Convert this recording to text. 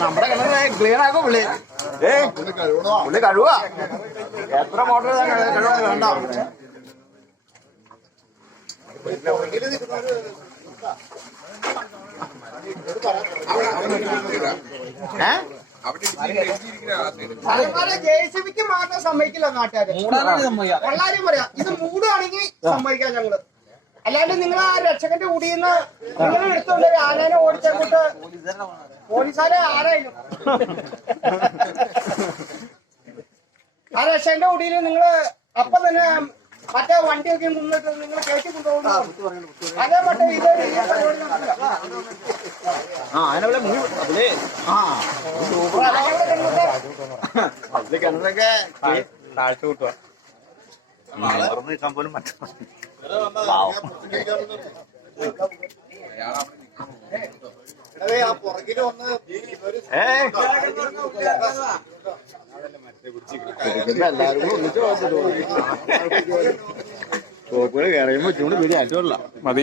നമ്മുടെ കിണറ് ക്ലിയർ ആക്കോ പുള്ളി. പുള്ളി കഴിവാ എത്ര മോട്ടർ കണ്ടോ. ജെസിബിക്ക് മാത്രം സമ്മതിക്കില്ല നാട്ടുകാര്. എല്ലാരും പറയാം ഇത് മൂടാണെങ്കിൽ സമ്മതിക്കാം ഞങ്ങള്. അല്ലാണ്ട് നിങ്ങൾ ആ രക്ഷകന്റെ കൂടിയെന്ന് നിങ്ങൾ എടുത്തോണ്ട് ആനേനെ ഓടിച്ചേക്കൂട്ട് പോലീസുകാരെ ആരായിരുന്നു ആ രക്ഷകന്റെ കൂടിയിൽ നിങ്ങള് അപ്പൊ തന്നെ മറ്റേ വണ്ടിയൊക്കെ നിന്നിട്ട് നിങ്ങൾ കയറ്റി കൊണ്ടുപോകുന്നു. അതേ മറ്റേ ഇത് കിണറൊക്കെ താഴ്ച കൂട്ടുക നിൽക്കാൻ പോലും പറ്റും. എല്ലാരും കൂടെ ഒന്നിച്ച് ചോപ്പുകൾ കയറിയുമ്പോ ചൂട് പേടി ആറ്റമല്ല മതി.